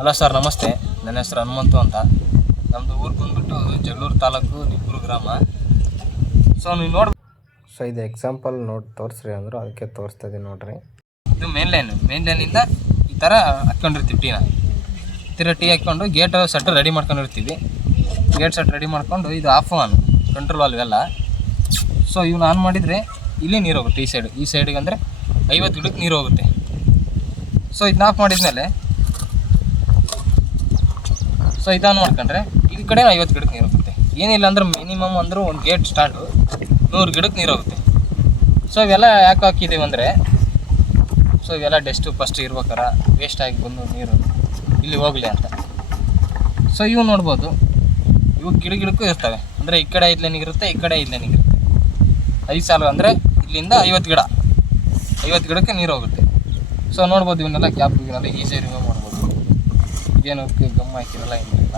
Hello sir, ನಮಸ್ತೆ. ನನ್ನ ಹೆಸರು ಹನುಮಂತು ಅಂತ. ನಮ್ಮದು ಊರು ಬಂದುಬಿಟ್ಟು ಜಗಳೂರು ತಾಲೂಕು, ನಿಬ್ಬೂರು ಗ್ರಾಮ. ಸೊ ನೀವು ಇದು ಎಕ್ಸಾಂಪಲ್ ತೋರಿಸ್ರಿ ಅಂದರು, ಅದಕ್ಕೆ ತೋರಿಸ್ತಾ ಇದ್ದೀನಿ ನೋಡ್ರಿ. ಇದು ಮೇನ್ಲೈನಿಂದ ಈ ಥರ ಹಾಕ್ಕೊಂಡಿರ್ತೀವಿ ಟೀನ. ಟೀ ಹಾಕ್ಕೊಂಡು ಗೇಟ್ ಸೆಟ್ ರೆಡಿ ಮಾಡ್ಕೊಂಡಿರ್ತೀವಿ. ಗೇಟ್ ಸೆಟ್ ರೆಡಿ ಮಾಡ್ಕೊಂಡು ಇದು ಆಫ್ ಆನ್ ಕಂಟ್ರೋಲ್ ವಾಲ್ವ್ ಎಲ್ಲ. ಸೊ ಇವನ್ನ ಆನ್ ಮಾಡಿದರೆ ಇಲ್ಲಿ ನೀರು ಹೋಗುತ್ತೆ. ಈ ಸೈಡಿಗೆ ಅಂದರೆ 50 ಗಿಡಕ್ಕೆ ನೀರು ಹೋಗುತ್ತೆ. ಸೊ ಇದನ್ನ ಆಫ್ ಮಾಡಿದ್ಮೇಲೆ ಇದು ಆನ್ ಮಾಡ್ಕೊಂಡ್ರೆ ಈ ಕಡೆ 50 ಗಿಡಕ್ಕೆ ನೀರು ಹೋಗುತ್ತೆ. ಏನಿಲ್ಲ ಅಂದ್ರೆ ಮಿನಿಮಮ್ ಅಂದರೂ ಒಂದು ಗೇಟ್ ಸ್ಟಾರ್ಟು 100 ಗಿಡಕ್ಕೆ ನೀರು ಹೋಗುತ್ತೆ. ಸೊ ಇವೆಲ್ಲ ಯಾಕೆ ಹಾಕಿದ್ದೀವಿ ಅಂದರೆ, ಸೊ ಇವೆಲ್ಲ ಡಸ್ಟು ಫಸ್ಟ್ ಇರ್ಬೇಕಾರ ವೇಸ್ಟ್ ಆಗಿ ಬಂದು ನೀರು ಇಲ್ಲಿ ಹೋಗಲಿ ಅಂತ. ಸೊ ಇವು ನೋಡ್ಬೋದು, ಇವು ಗಿಡಕ್ಕೂ ಇರ್ತವೆ. ಅಂದರೆ ಈ ಕಡೆ 5 ಲೈನಿಗೆ ಇರುತ್ತೆ, ಈ ಕಡೆ 5 ಲೈನಿಗೆ ಇರುತ್ತೆ. 5 ಸಾಲು ಅಂದರೆ ಇಲ್ಲಿಂದ 50 ಗಿಡಕ್ಕೆ ನೀರು ಹೋಗುತ್ತೆ. ಸೊ ನೋಡ್ಬೋದು, ಇವನ್ನೆಲ್ಲ ಇವನ್ನೆಲ್ಲ ಈಸಿಯಾಗಿ ರಿಮೂವ್ ಮಾಡ್ಬೋದು. ಏನು ಗಮ್ಮ ಹಾಕಿರಲ್ಲ, ಏನಿಲ್ಲ.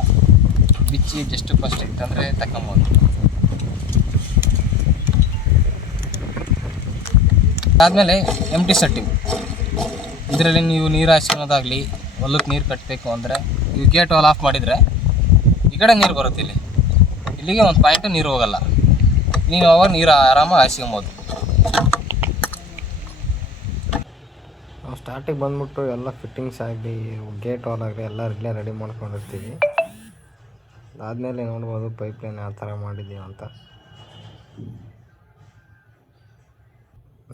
ಬಿಚ್ಚಿ ಜಸ್ಟ್ ಫಸ್ಟ್ ಇತ್ತಂದರೆ ತಗೊಂಬೋದು. ಆದಮೇಲೆ ಎಂಟಿ ಸೆಟ್ಟಿಂಗ್. ಇದರಲ್ಲಿ ನೀವು ನೀರು ಹಾಯಿಸ್ಕೊಳೋದಾಗಲಿ, ಹೊಲಕ್ಕೆ ನೀರು ಕಟ್ಟಬೇಕು ಅಂದರೆ ನೀವು ಗೇಟ್ ವಾಲ್ ಆಫ್ ಮಾಡಿದರೆ ಈ ಕಡೆ ನೀರು ಬರುತ್ತೆ. ಇಲ್ಲಿಗೆ ಒಂದು ಪಾಯಿಂಟು ನೀರು ಹೋಗಲ್ಲ. ನೀವು ಅವಾಗ ನೀರು ಆರಾಮಾಗಿ ಹಾಯಿಸ್ಕೊಬೋದು. ನಾವು ಸ್ಟಾರ್ಟಿಗೆ ಬಂದ್ಬಿಟ್ಟು ಎಲ್ಲ ಫಿಟ್ಟಿಂಗ್ಸ್ ಆಗಲಿ, ಗೇಟ್ ವಾಲ್ ಆಗಲಿ ಎಲ್ಲ ಇಲ್ಲೇ ರೆಡಿ ಮಾಡ್ಕೊಂಡಿರ್ತೀವಿ. ಅದಾದಮೇಲೆ ನೋಡ್ಬೋದು ಪೈಪ್ ಲೈನ್ ಯಾವ ಥರ ಮಾಡಿದ್ದೀವಿ ಅಂತ.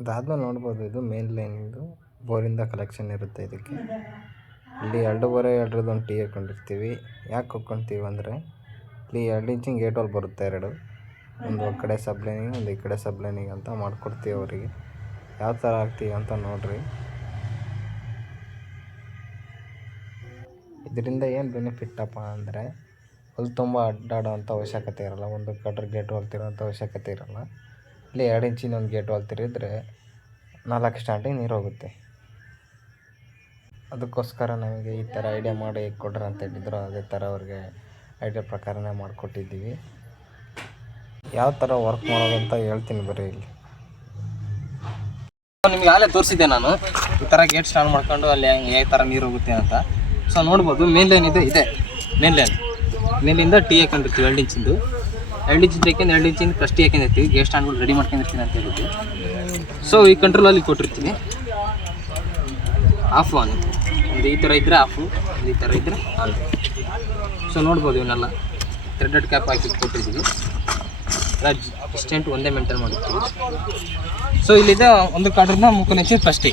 ಅದಾದಮೇಲೆ ನೋಡ್ಬೋದು, ಇದು ಮೇನ್ ಲೈನಿಂದು ಬೋರಿಂದ ಕಲೆಕ್ಷನ್ ಇರುತ್ತೆ. ಇದಕ್ಕೆ ಇಲ್ಲಿ 2.5 ಒಂದು ಟೀ ಹಾಕ್ಕೊಂಡಿರ್ತೀವಿ. ಯಾಕೆ ಹಾಕ್ಕೊತೀವಿ ಅಂದರೆ, ಇಲ್ಲಿ 2 ಇಂಚಿನ ಗೇಟ್ ವಾಲ್ ಬರುತ್ತೆ, 2. ಒಂದು ಕಡೆ ಸಬ್ ಲೈನಿಗೆ, ಒಂದು ಈ ಕಡೆ ಸಬ್ ಲೈನಿಗೆ ಅಂತ ಮಾಡ್ಕೊಡ್ತೀವಿ ಅವರಿಗೆ. ಯಾವ ಥರ ಹಾಕ್ತೀವಿ ಅಂತ ನೋಡಿರಿ. ಇದರಿಂದ ಏನು ಬೆನಿಫಿಟ್ಟಪ್ಪ ಅಂದರೆ, ಅಲ್ಲಿ ತುಂಬ ಅಡ್ಡಾಡೋವಂಥ ಅವಶ್ಯಕತೆ ಇರೋಲ್ಲ. ಒಂದು ಕಡ್ರ್ ಗೇಟ್ ವಾಲ್ ತಿರೋಂಥ ಅವಶ್ಯಕತೆ ಇರೋಲ್ಲ. ಇಲ್ಲಿ 2 ಇಂಚಿನ ಒಂದು ಗೇಟ್ ವಾಲ್ ತಿರಿದ್ರೆ 4 ಸ್ಟಾರ್ಟಿಂಗ್ ನೀರು ಹೋಗುತ್ತೆ. ಅದಕ್ಕೋಸ್ಕರ ನಮಗೆ ಈ ಥರ ಐಡಿಯಾ ಮಾಡಿ ಕೊಡ್ರಿ ಅಂತ ಹೇಳಿದ್ರು. ಅದೇ ಥರ ಅವ್ರಿಗೆ ಐಡಿಯಾ ಪ್ರಕಾರನೇ ಮಾಡಿಕೊಟ್ಟಿದ್ದೀವಿ. ಯಾವ ಥರ ವರ್ಕ್ ಮಾಡೋದು ಅಂತ ಹೇಳ್ತೀನಿ ಬರ್ರಿ. ಇಲ್ಲಿ ನಿಮಗೆ ಆಗಲೇ ತೋರಿಸಿದ್ದೆ ನಾನು, ಈ ಥರ ಗೇಟ್ ಸ್ಟಾರ್ಟ್ ಮಾಡ್ಕೊಂಡು ಅಲ್ಲಿ ಯಾವ ಥರ ನೀರು ಹೋಗುತ್ತೆ ಅಂತ. ಸೊ ನೋಡ್ಬೋದು, ಮೇನ್ ಲೈನ್ ಇದೆ ಮೇಲಿಂದ ಟೀ ಹಾಕೊಂಡಿರ್ತೀವಿ 2 ಇಂಚಿಂದು. 2 ಇಂಚಿಂದ ಹಾಕೊಂಡು 2 ಇಂಚಿಂದ ಫಸ್ಟ್ ಹಾಕೊಂಡಿರ್ತೀವಿ. ಗೇಟ್ ಸ್ಟ್ಯಾಂಡ್ಗಳು ರೆಡಿ ಮಾಡ್ಕೊಂಡಿರ್ತೀನಿ ಅಂತ ಹೇಳಿದ್ವಿ. ಸೊ ಈ ಕಂಟ್ರೋಲಲ್ಲಿ ಕೊಟ್ಟಿರ್ತೀನಿ, ಆಫ್ ಆನ್. ಒಂದು ಈ ಥರ ಇದ್ದರೆ ಆಫು, ಈ ಥರ ಇದ್ದರೆ ಆನ್. ಸೊ ನೋಡ್ಬೋದು, ಇವನ್ನೆಲ್ಲ ಥ್ರೆಡೆಡ್ ಕ್ಯಾಪ್ ಹಾಕಿ ಕೊಟ್ಟಿರ್ತೀವಿ. ಡಿಸ್ಟೆಂಟ್ ಒಂದೇ ಮೇಂಟೈನ್ ಮಾಡಿರ್ತೀವಿ. ಸೊ ಇಲ್ಲಿದ್ದ ಒಂದು ಕಾಡ್ರಿಂದ 3 ಇಂಚಿನ ಫಸ್ಟ್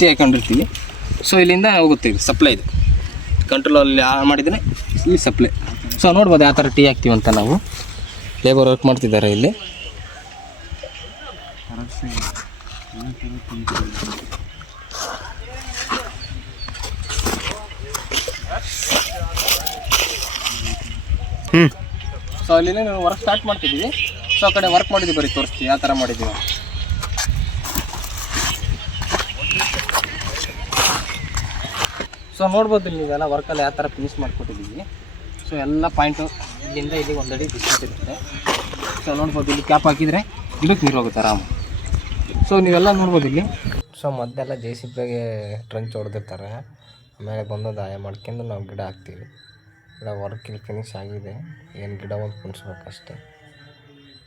ಟೀ ಹಾಕೊಂಡಿರ್ತೀವಿ. ಸೊ ಇಲ್ಲಿಂದ ಹೋಗುತ್ತೆ ಸಪ್ಲೈ. ಇದು ಕಂಟ್ರೋಲಲ್ಲಿ ಆನ್ ಮಾಡಿದರೆ ಇಲ್ಲಿ ಸಪ್ಲೈ. ಸೊ ನೋಡ್ಬೋದು ಯಾವ ಥರ ಟೀ ಹಾಕ್ತೀವಿ ಅಂತ. ನಾವು ಲೇಬರ್ ವರ್ಕ್ ಮಾಡ್ತಿದ್ದಾರೆ ಇಲ್ಲಿ. ಸೊ ಅಲ್ಲಿ ನಾವು ವರ್ಕ್ ಸ್ಟಾರ್ಟ್ ಮಾಡ್ತಿದ್ದೀವಿ. ಸೊ ಆ ಕಡೆ ವರ್ಕ್ ಮಾಡಿದ್ದೀವಿ, ಬರೀ ತೋರಿಸ್ತೀವಿ ಯಾವ ಥರ ಮಾಡಿದ್ದೀವಿ. ಸೊ ನೋಡ್ಬೋದು, ನೀವೆಲ್ಲ ವರ್ಕಲ್ಲಿ ಯಾವ ಥರ ಫಿನಿಶ್ ಮಾಡಿಕೊಟ್ಟಿದ್ದೀವಿ. ಸೊ ಎಲ್ಲ ಪಾಯಿಂಟು ಇಲ್ಲಿಂದ ಇಲ್ಲಿಗೆ 1 ಅಡಿ ಡಿಸ್ಟೆನ್ಸ್ ಇರುತ್ತೆ. ಸೊ ನೋಡ್ಬೋದು, ಇಲ್ಲಿ ಕ್ಯಾಪ್ ಹಾಕಿದರೆ ಗಿಡಕ್ಕೆ ನೀರು ಹೋಗುತ್ತೆ ಆರಾಮ. ಸೊ ನೀವೆಲ್ಲ ನೋಡ್ಬೋದು ಇಲ್ಲಿ. ಸೊ ಮೊದಲೆಲ್ಲ JCBಗೆ ಟ್ರಂಚ್ ಹೊಡೆದಿರ್ತಾರೆ, ಆಮೇಲೆ ಬಂದು ದಾಯ ಮಾಡ್ಕೊಂಡು ನಾವು ಗಿಡ ಹಾಕ್ತೀವಿ. ಇಲ್ಲ ವರ್ಕ್ ಇಲ್ಲಿ ಫಿನಿಶ್ ಆಗಿದೆ, ಏನು ಗಿಡ ಒಂದು ಕುಣಿಸ್ಬೇಕಷ್ಟೆ.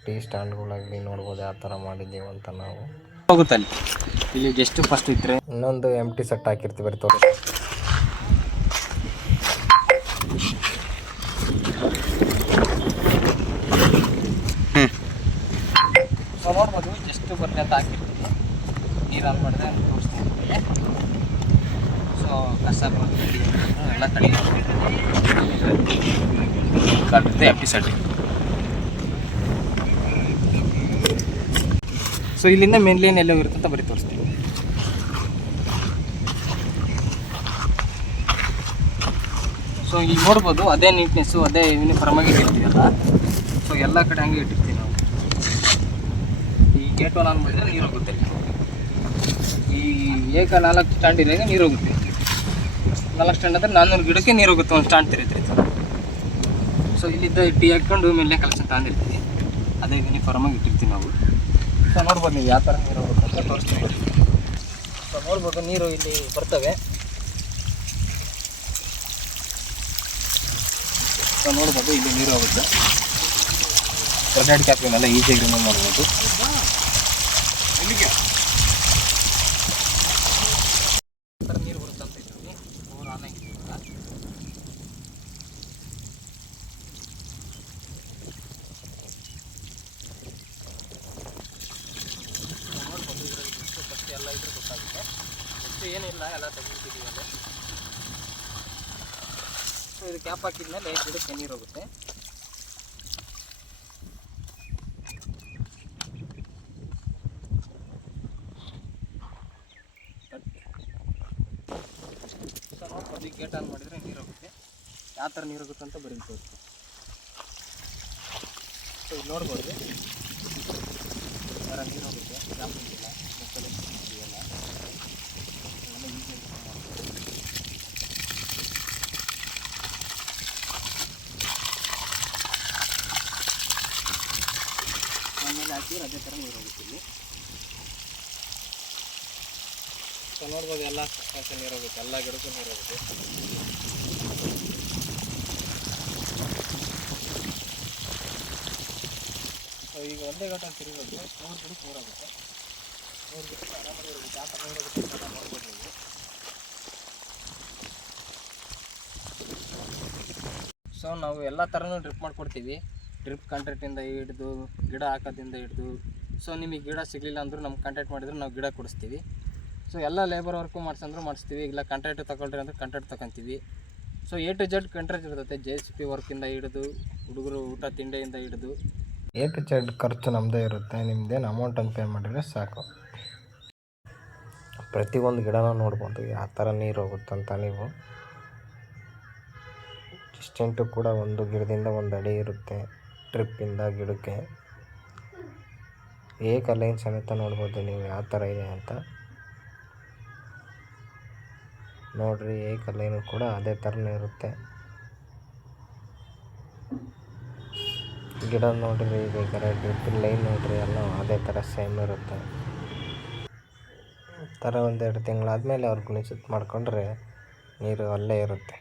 ಟೀ ಸ್ಟ್ಯಾಂಡ್ಗಳಾಗಲಿ ನೋಡ್ಬೋದು ಯಾವ ಥರ ಮಾಡಿದ್ದೀವಿ ಅಂತ. ನಾವು ಹೋಗುತ್ತೆ ಇಲ್ಲಿ ಜಸ್ಟ್ ಫಸ್ಟ್ ಇದ್ದರೆ ಇನ್ನೊಂದು ಎಂಟಿ ಸೆಟ್ ಹಾಕಿರ್ತೀವಿ, ಬರೀ ತೋರಿಸಿ. ಸೊ ನೋಡ್ಬೋದು, ಜಸ್ಟ್ ಬರಲಿ ಅಂತ ಹಾಕಿರ್ತೀವಿ. ನೀರು ಆನ್ ಮಾಡಿದ್ರೆ ತೋರಿಸ್ತೀವಿ. ಸೊ ಕಸ ಎಲ್ಲ ಕಡಿಮೆ ಕಾಡುತ್ತೆ ಎಂಟಿ ಸೆಟ್. ಸೊ ಇಲ್ಲಿಂದ ಮೇನ್ ಲೈನ್ ಎಲ್ಲ ಇರುತ್ತೆ ಅಂತ ಬರೀ ತೋರಿಸ್ತೀವಿ. ಸೊ ಈಗ ನೋಡ್ಬೋದು, ಅದೇ ನೀಟ್ನೆಸ್ಸು, ಅದೇ ಯೂನಿಫಾರ್ಮ್ ಆಗಿ ಇಟ್ಟಿರ್ತೀವಲ್ಲ. ಸೊ ಎಲ್ಲ ಕಡೆ ಹಂಗೆ ಇಟ್ಟಿರ್ತೀವಿ ನಾವು. ಈ ಗೇಟ್ ವಾಲ್ ಆನ್ ಮಾಡಿದರೆ ನೀರು ಹೋಗುತ್ತೆ. ಈ 4 ಸ್ಟ್ಯಾಂಡ್ ಇದ್ದಾಗ ನೀರು ಹೋಗುತ್ತೆ. 4 ಸ್ಟ್ಯಾಂಡ್ ಅಂದರೆ 400 ಗಿಡಕ್ಕೆ ನೀರು ಹೋಗುತ್ತೆ, ಒಂದು ಸ್ಟ್ಯಾಂಡ್ ತಿರುತ್ರಿ. ಸೊ ಇಲ್ಲಿದ್ದ ಟೀ ಹಾಕ್ಕೊಂಡು ಮೇಲೆ ಕಲೆಕ್ಷನ್ ತಗೊಂಡಿರ್ತೀವಿ, ಅದೇ ಯೂನಿಫಾರ್ಮಾಗಿ ಇಟ್ಟಿರ್ತೀವಿ ನಾವು. ಸೊ ನೋಡ್ಬೋದು ನೀವು ಯಾವ ಥರ ನೀರು ಹೋಗುತ್ತೆ ಅಂತ ತೋರಿಸ್ತೀವಿ. ಸೊ ನೋಡ್ಬೋದು ನೀರು ಇಲ್ಲಿ ಬರ್ತವೆ. ನೋಡ್ಬೋದು ಇಲ್ಲಿ ನೀರು ಹೋಗುತ್ತೆ. ರೆಡ್ ಕ್ಯಾಪ್ನೆಲ್ಲ ಈಸಿಯಾಗಿ ರಿಮೂವ್ ಮಾಡ್ಬೋದು. ನೀರು ಬರುತ್ತೆ ಅಂತ ಇದ್ರಲ್ಲಿ ಬೋರ್ ಆನ್ ಆಗಿಲ್ಲ. ನೋಡ್ಬೋದು ಇದರಲ್ಲಿ ಫಸ್ಟ್ ಎಲ್ಲ ಇದ್ರೆ ಗೊತ್ತಾಗುತ್ತೆ. ಫಸ್ಟ್ ಏನಿಲ್ಲ, ಎಲ್ಲ ತೆಗೆದಿದ್ದೀವಿ ಅಲ್ಲೇ. ಸೊ ಇದು ಕ್ಯಾಪ್ ಹಾಕಿದ್ಮೇಲೆ ಗಿಡಕ್ಕೆ ನೀರು ಹೋಗುತ್ತೆ. ಸೊ ನೋಡ್ಬೋದು ಗೇಟ್ ಆನ್ ಮಾಡಿದರೆ ನೀರು ಹೋಗುತ್ತೆ. ಯಾವ ಥರ ನೀರು ಹೋಗುತ್ತೆ ಅಂತ ಬರೀ ತೋರಿಸ್ತೀವಿ. ಸೊ ಇದು ನೋಡ್ಬೋದು ಥರ ನೀರು ಹೋಗುತ್ತೆ. ಕ್ಯಾಪ್ ಇಲ್ಲ ಮಕ್ಕಳು ಇವೆಲ್ಲ ಈಸಿಯಾಗಿ ಮಾಡ್ಬೋದು. ಆಮೇಲೆ ಹಾಕಿದ್ರೆ ಅದೇ ಥರ ನೀರು ಹೋಗುತ್ತೆ ಇಲ್ಲಿ. ಸೊ ನೋಡ್ಬೋದು ಎಲ್ಲ ಸಸ್ಪೆನ್ಷನ್ ನೀರು ಹೋಗುತ್ತೆ, ಎಲ್ಲ ಗಿಡಕ್ಕೂ ನೀರು ಹೋಗುತ್ತೆ. ಸೊ ಈಗ ಒಂದೇ ಗಂಟೆ ತಿರುಗೋದು 3 ಗಿಡಕ್ಕೆ ನೀರು ಹೋಗುತ್ತೆ. 3 ಗಿಡಕ್ಕೆ ಆರಾಮಾಗಿ ಹೋಗುತ್ತೆ. ಯಾವ ಥರ ನೀರು ಹೋಗುತ್ತೆ ಅಂತ ನೋಡ್ಬೋದು ನೀವು. ಸೊ ನಾವು ಎಲ್ಲ ಥರನೂ ಡ್ರಿಪ್ ಮಾಡಿಕೊಡ್ತೀವಿ. ಡ್ರಿಪ್ ಕಾಂಟ್ರಾಕ್ಟಿಂದ ಹಿಡಿದು ಗಿಡ ಹಾಕೋದ್ರಿಂದ ಹಿಡಿದು. ಸೊ ನಿಮಗೆ ಗಿಡ ಸಿಗಲಿಲ್ಲ ಅಂದರೂ ನಮ್ಗೆ ಕಾಂಟ್ಯಾಕ್ಟ್ ಮಾಡಿದ್ರೆ ನಾವು ಗಿಡ ಕೊಡಿಸ್ತೀವಿ. ಸೊ ಎಲ್ಲ ಲೇಬರ್ ವರ್ಕು ಮಾಡಿಸಂದ್ರೂ ಮಾಡಿಸ್ತೀವಿ. ಇಲ್ಲ ಕಾಂಟ್ರಾಕ್ಟ್ ತಗೊಳ್ರಿ ಅಂದರೆ ಕಾಂಟ್ರಾಕ್ಟ್ ತಗೊತೀವಿ. So A to Z contract ಇರ್ತೈತೆ. JCP ವರ್ಕಿಂದ ಹಿಡಿದು ಹುಡುಗರು ಊಟ ತಿಂಡಿಯಿಂದ ಹಿಡಿದು A to Z ಖರ್ಚು ನಮ್ಮದೇ ಇರುತ್ತೆ. ನಿಮ್ಮದೇನು ಅಮೌಂಟನ್ನು ಪೇ ಮಾಡಿದರೆ ಸಾಕು. ಪ್ರತಿಯೊಂದು ಗಿಡನ ನೋಡ್ಬೋದು ಯಾವ ಥರ ನೀರು ಹೋಗುತ್ತಂತ. ನೀವು ಡಿಸ್ಟೆಂಟು ಕೂಡ ಒಂದು ಗಿಡದಿಂದ 1 ಅಡಿ ಇರುತ್ತೆ. ಡ್ರಿಪ್ಪಿಂದ ಗಿಡಕ್ಕೆ ಲೈನ್ ಸಮೇತ ನೋಡ್ಬೋದು ನೀವು ಯಾವ ಥರ ಇದೆ ಅಂತ. ನೋಡ್ರಿ ಲೈನು ಕೂಡ ಅದೇ ಥರನೇ ಇರುತ್ತೆ. ಗಿಡ ನೋಡ್ರಿ, ಬೇಕಾದ್ರೆ ಡ್ರಿಪ್ಪಿನ ಲೈನ್ ನೋಡ್ರಿ, ಎಲ್ಲ ಅದೇ ಥರ ಸೇಮ್ ಇರುತ್ತೆ. ಈ ಥರ 1-2 ತಿಂಗಳಾದಮೇಲೆ ಅವ್ರು ಗುಣಿಸುತ್ತ ಮಾಡಿಕೊಂಡ್ರೆ ನೀರು ಅಲ್ಲೇ ಇರುತ್ತೆ.